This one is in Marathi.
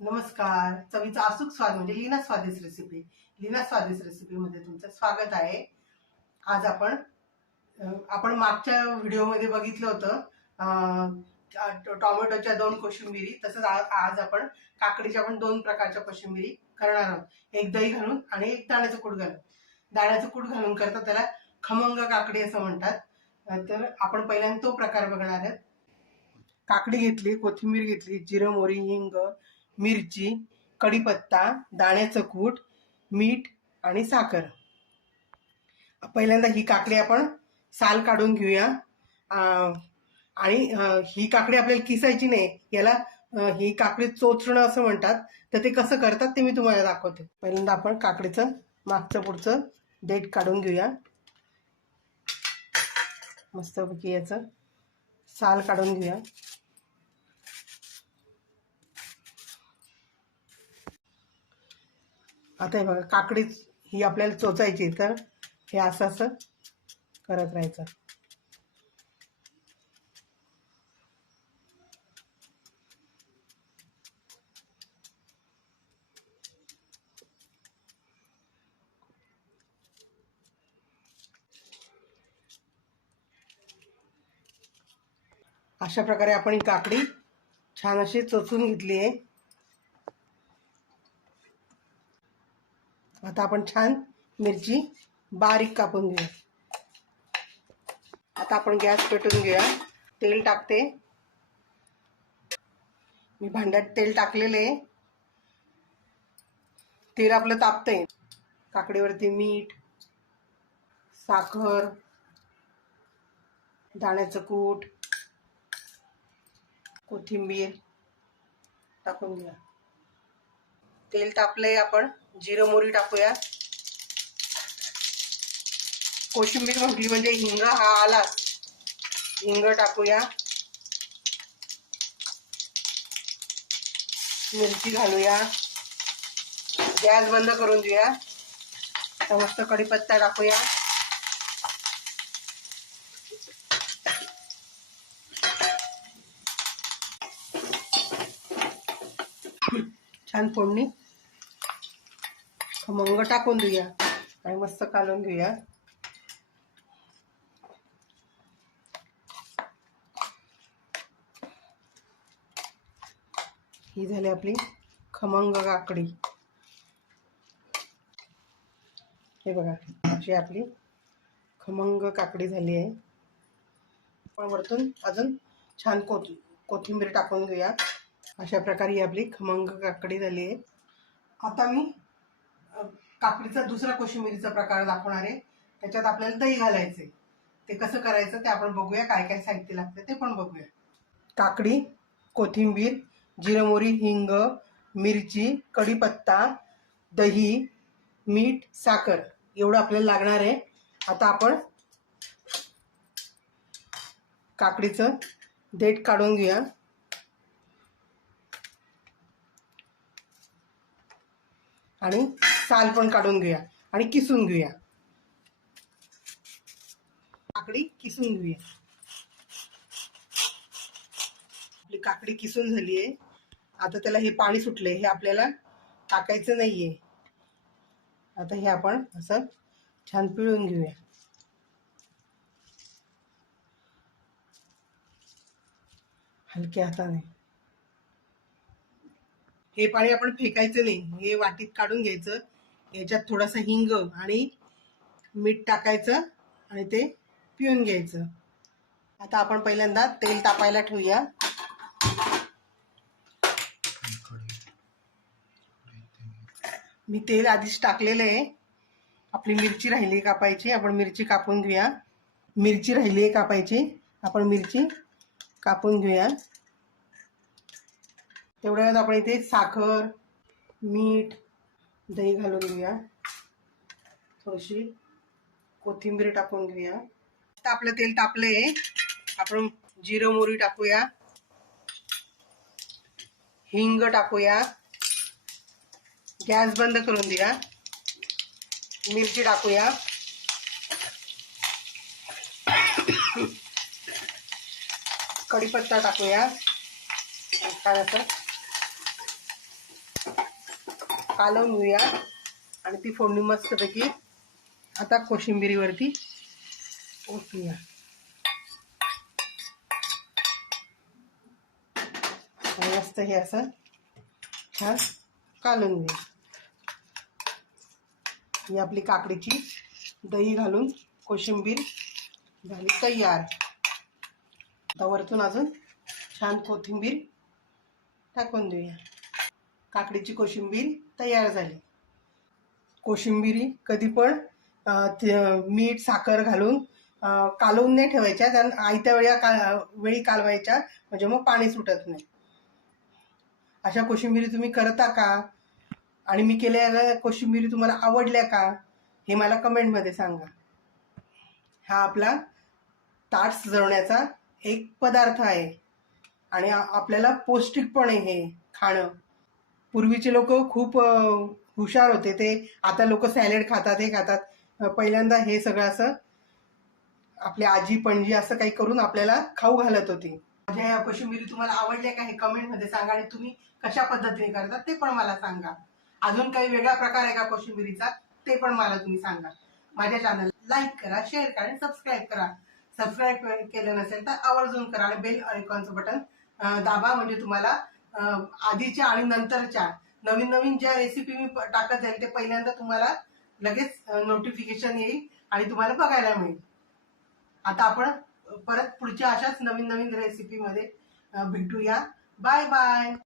नमस्कार. चवीचा अचूक स्वाद म्हणजे लीना स्वादिष्ट रेसिपी. लीना स्वादिष्ट रेसिपीमध्ये तुमचं स्वागत आहे. आज आपण मागच्या व्हिडिओमध्ये बघितलं होतं टोमॅटोच्या 2 कोशिंबिरी. तसंच आज आपण काकडीच्या पण 2 प्रकारच्या कोशिंबिरी करणार आहोत. एक दही घालून आणि एक दाण्याचं कूट घालून. दाण्याचं कूट घालून करतात त्याला खमंग काकडी असं म्हणतात. तर आपण पहिल्यांदा तो प्रकार बघणार आहोत. काकडी घेतली, कोथिंबीर घेतली, जिरं, मोहरी, हिंग, मिरची, कढीपत्ता, दाण्याचं कूट, मीठ आणि साखर. पहिल्यांदा ही काकडी आपण साल काढून घेऊया. आणि ही काकडी आपल्याला किसायची नाही. याला ही काकडी चोचणं असं म्हणतात. तर ते कसं करतात ते मी तुम्हाला दाखवते. पहिल्यांदा आपण काकडीचं मागचं पुढचं देठ काढून घेऊया. मस्तपैकी याचं साल काढून घेऊया. आता हे बघा, काकडी ही आपल्याला चोचायची, तर हे असं असं करत राहायचं. अशा प्रकारे आपण ही काकडी छान अशी चोचून घेतली आहे. आता आपण छान मिरची बारीक कापून घेऊया. आता आपण गॅस पेटवून घेऊया. तेल टाकते. मी भांड्यात तेल टाकलेले. तेल आपलं तापतंय. काकडीवरती मीठ, साखर, दाण्याचं कूट, कोथिंबीर टाकून घेऊया. तेल तापलंय. आपण जिरं मोहरी टाकूया. कोशिंबीर म्हटली म्हणजे हिंग हा आला. हिंग टाकूया. मिरची घालूया. गॅस बंद करून देऊया. मस्त कढीपत्ता टाकूया. छान फोडणी खमंग टाकून देऊया आणि मस्त कालवून घेऊया. ही झाली आपली खमंग काकडी. हे बघा, अशी आपली खमंग काकडी झाली आहे. आपण वरतून अजून छान कोथिंबीर टाकून घेऊया. अशा प्रकारे ही आपली खमंग काकडी झाली आहे. आता मी काकडीचा दुसरा कोशिंबिरीचा प्रकार दाखवणार आहे. त्याच्यात आपल्याला दही घालायचे. ते कसं करायचं ते आपण बघूया. काय काय साहित्य लागतं ते पण बघूया. काकडी, कोथिंबीर, जिरं, मोहरी, हिंग, मिरची, कढीपत्ता, दही, मीठ, साखर एवढं आपल्याला लागणार आहे. आता आपण काकडीचं देठ काढून घेऊया. आणि साल पण काढून घेऊया आणि किसून घेऊया. काकडी किसून घेऊया. आपली काकडी किसून झाली आहे. आता त्याला हे पाणी सुटले, हे आपल्याला टाकायचं नाहीये. आता हे आपण असं छान पिळून घेऊया. हलक्या हाताने. हे पाणी आपण फेकायचं नाही. हे वाटीत काढून घ्यायचं. याच्यात थोडासा हिंग आणि मीठ टाकायचं आणि ते पिळून घ्यायचं. आता आपण पहिल्यांदा तेल तापायला ठेवूया. मी तेल आधीच टाकलेलं आहे. आपली मिरची राहिली कापायची. आपण मिरची कापून घेऊया. मिरची राहिली आहे कापायची. आपण मिरची कापून घेऊया. तेवढ्या वेळात आपण इथे साखर, मीठ, दही घालून घेऊया. थोडीशी कोथिंबीर टाकून घेऊया. आता आपलं तेल तापलंय. आपण जिरं मोहरी टाकूया. हिंग टाकूया. गॅस बंद करून देऊया. मिरची टाकूया. कढीपत्ता टाकूया. छान असं कालवून घेऊया आणि ती फोडणी मस्तपैकी आता कोशिंबिरीवरती ओतूया. मस्त हे असं छान कालवून घेऊया. ही आपली काकडीची दही घालून कोशिंबीर झाली तयार. आता वरतून अजून छान कोथिंबीर टाकून देऊया. काकडीची कोशिंबीर तयार झाली. कोशिंबिरी कधी पण मीठ साखर घालून कालवून नाही ठेवायच्या, त्या आयत्या वेळी कालवायच्या, म्हणजे मग पाणी सुटत नाही. अशा कोशिंबिरी तुम्ही करता का? आणि मी केलेल्या कोशिंबिरी तुम्हाला आवडल्या का हे मला कमेंटमध्ये सांगा. हा आपला ताट सजवण्याचा एक पदार्थ आहे आणि आपल्याला पौष्टिक पण आहे हे खाणं. पूर्वीचे लोक खूप हुशार होते. ते आता लोक सॅलेड खातात, हे खातात. पहिल्यांदा हे सगळं असं आपली आजी पणजी असं काही करून आपल्याला खाऊ घालत होती. माझ्या या कोशिंबिरी तुम्हाला आवडल्या का हे कमेंटमध्ये सांगा आणि तुम्ही कशा पद्धतीने करतात ते पण मला सांगा. अजून काही वेगळा प्रकार आहे का कोशिंबिरीचा ते पण मला तुम्ही सांगा. माझ्या चॅनलला लाईक करा, शेअर करा आणि सबस्क्राईब करा. सबस्क्राईब केलं नसेल तर आवर्जून करा आणि बेल आयकॉनचं बटन दाबा, म्हणजे तुम्हाला आधीच्या आणि नंतरच्या नवीन नवीन ज्या रेसिपी मी टाकत जाईल ते पहिल्यांदा तुम्हाला लगेच नोटिफिकेशन येईल आणि तुम्हाला बघायला मिळेल. आता आपण परत पुढच्या अशाच नवीन नवीन रेसिपीमध्ये भेटूया. Bye bye.